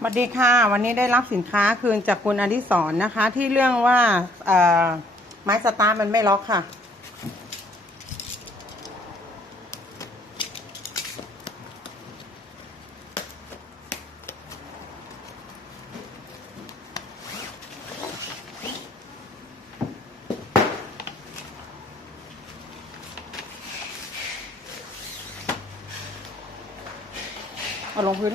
สวัสดีค่ะ วันนี้ได้รับสินค้าคืนจากคุณอดิศรนะคะ ที่เรื่องว่าไม้สตาร์มันไม่ล็อกค่ะ เอาลงพื้น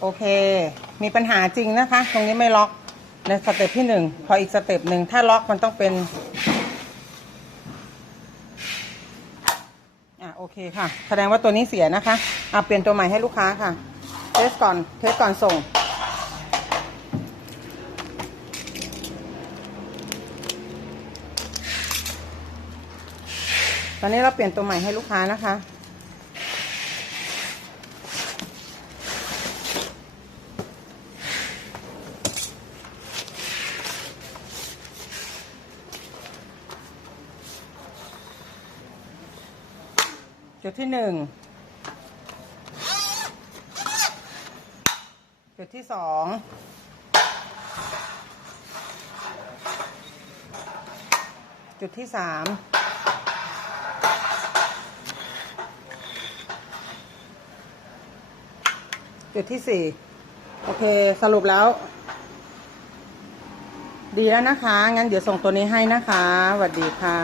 โอเค มีปัญหาจริงนะคะ ตรงนี้ไม่ล็อกในสเต็ปที่หนึ่งพออีกสเต็ปหนึ่งถ้าล็อกมันต้องเป็น อะโอเคค่ะ แสดงว่าตัวนี้เสียนะคะ อะเปลี่ยนตัวใหม่ให้ลูกค้าค่ะ เทสก่อน เทสก่อนส่ง ตอนนี้เราเปลี่ยนตัวใหม่ให้ลูกค้านะคะ จุดที่หนึ่งจุดที่สองจุดที่สามจุดที่สี่โอเคสรุปแล้ว ดีแล้วนะคะ งั้นเดี๋ยวส่งตัวนี้ให้นะคะสวัสดีค่ะ